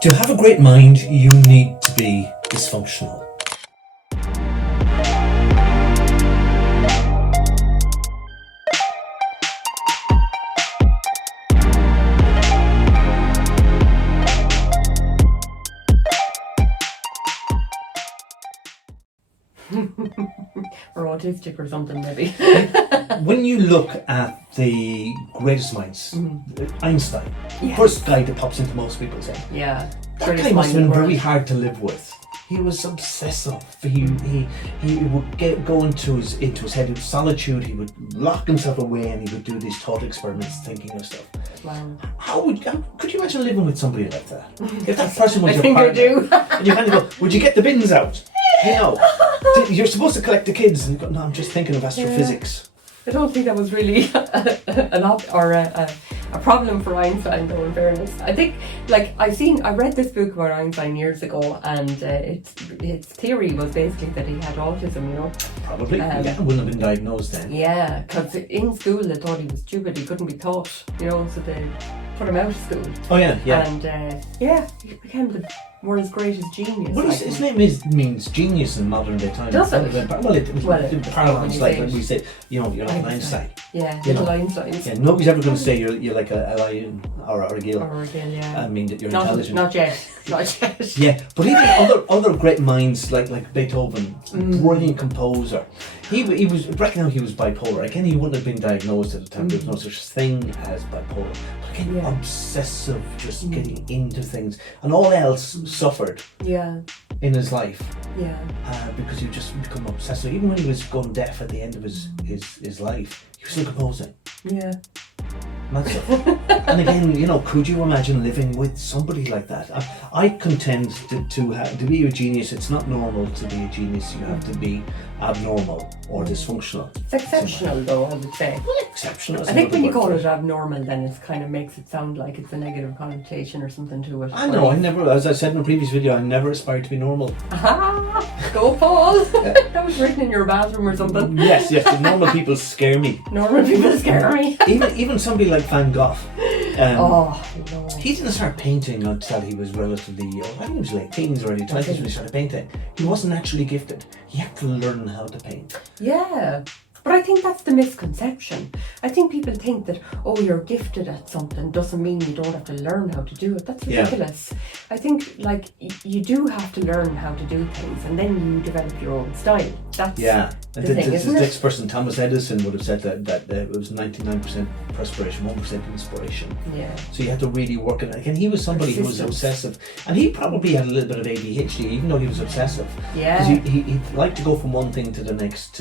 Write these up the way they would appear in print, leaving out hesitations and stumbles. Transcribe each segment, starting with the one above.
To have a great mind, you need to be dysfunctional. Or autistic or something, maybe. When you look at the greatest minds, Einstein, first guy that pops into most people's head. Yeah. That guy must have been very hard to live with. He was obsessive. He would go into his head in solitude. He would lock himself away and he would do these thought experiments, thinking of stuff. Wow. Could you imagine living with somebody like that? If that person was I your think partner, I do. and you kind of go, would you get the bins out? You know, you're supposed to collect the kids, and you go, no, I'm just thinking of astrophysics. I don't think that was really a problem for Einstein, though, in fairness. I think, I read this book about Einstein years ago, and its theory was basically that he had autism, you know. Probably, wouldn't have been diagnosed then. Yeah, because in school they thought he was stupid, he couldn't be taught, you know, so they put him out of school. Oh yeah, yeah. And he became the world's greatest genius. Well, his name means genius in modern day time. Does it? Well, it parallels, like when we say, you know, you're like an Einstein. Yeah, you little Einstein. Yeah, nobody's ever going to say you're like a Leijen or a Gill. Or a Gill, yeah. I mean, that you're not intelligent. Not yet. Yeah, but even other great minds like Beethoven, brilliant composer. He was reckoning out he was bipolar. Again, he wouldn't have been diagnosed at the time. There was no such thing as bipolar. But again, obsessive, just getting into things, and all else suffered. Yeah. In his life. Yeah. Because you just become obsessive. Even when he was gone deaf at the end of his life, he was still composing. Yeah. And again, you know, could you imagine living with somebody like that? I contend to be a genius. It's not normal to be a genius. You have to be abnormal or dysfunctional. It's exceptional, though, I would say. Well, exceptional. I think when you call it abnormal, then it kind of makes it sound like it's a negative connotation or something to it. I know. I never, as I said in a previous video, I never aspired to be normal. Go, Paul. That was written in your bathroom or something. Yes. The normal people scare me. Normal people scare me. even somebody like Van Gogh. No. He didn't start painting until he was relatively young. I think he was late teens or early 20s when he started painting. He wasn't actually gifted. He had to learn how to paint. Yeah. But I think that's the misconception. I think people think that, you're gifted at something doesn't mean you don't have to learn how to do it. That's ridiculous. Yeah. I think, you do have to learn how to do things, and then you develop your own style. That's the thing, isn't it? This person, Thomas Edison, would have said that it was 99% perspiration, 1% inspiration. Yeah. So you had to really work it. Again, he was somebody who was obsessive, and he probably had a little bit of ADHD, even though he was obsessive. Yeah. Because he liked to go from one thing to the next.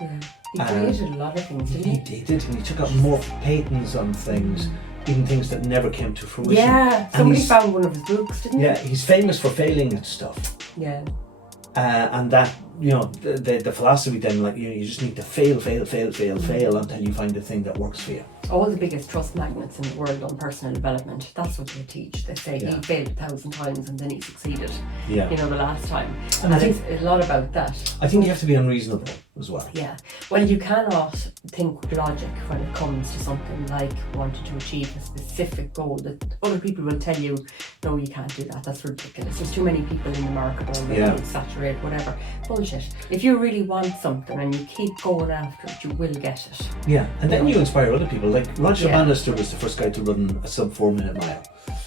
Yeah. He created a lot of things, didn't he? He did, and he took out more patents on things, even things that never came to fruition. Yeah, somebody found one of his books, didn't he? Yeah, he's famous for failing at stuff. Yeah. And that, you know, the philosophy then, you just need to fail until you find the thing that works for you. All the biggest trust magnets in the world on personal development, that's what they teach. They say he failed 1,000 times and then he succeeded, the last time. And it's a lot about that. I think you have to be unreasonable as well. Yeah. Well, you cannot think with logic when it comes to something like wanting to achieve a specific goal that other people will tell you, no, you can't do that, that's ridiculous. There's too many people in the market already, it's saturated, whatever. Bullshit. If you really want something and you keep going after it, you will get it. Yeah, and then you inspire other people. Like Roger Bannister was the first guy to run a sub 4 minute mile.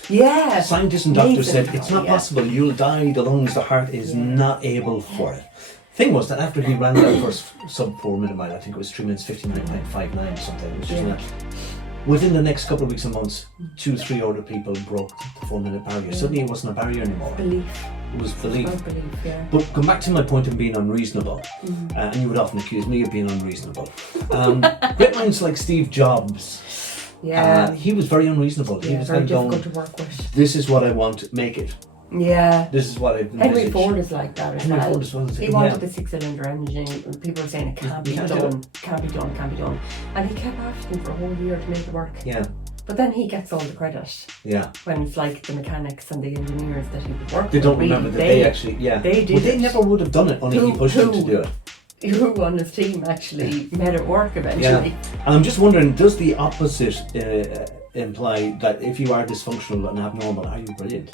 Yeah. Scientists and doctors said it's not possible, you'll die, the lungs, the heart is not able for it. Thing was that after he ran that first sub 4 minute mile, I think it was 3 minutes 59.59 or something, which is not. Within the next couple of weeks and months, 2-3 other people broke the 4 minute barrier. Suddenly it wasn't a barrier anymore. Belief. It was belief. Yeah. But come back to my point of being unreasonable, and you would often accuse me of being unreasonable. Great minds like Steve Jobs. Yeah. He was very unreasonable. He was very difficult to work with. This is what I want, make it. Yeah. This is what I Henry Ford is like that as well. He yeah. wanted the 6-cylinder engine. People were saying it can't be done. And he kept asking for a whole year to make it work. Yeah. But then he gets all the credit. Yeah. When it's like the mechanics and the engineers that he would work with. They don't remember that they actually, They did. Well, they never would have done it, only he pushed them to do it. Who on his team actually made it work eventually. Yeah. And I'm just wondering, does the opposite imply that if you are dysfunctional and abnormal, are you brilliant?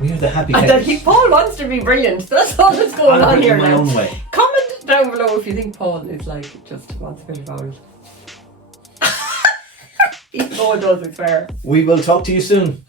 We are the happy guys. Paul wants to be brilliant. That's all that's going on here in my now. own way. Comment down below if you think Paul is like just wants a bit of owl. Even though it does, it's fair. We will talk to you soon.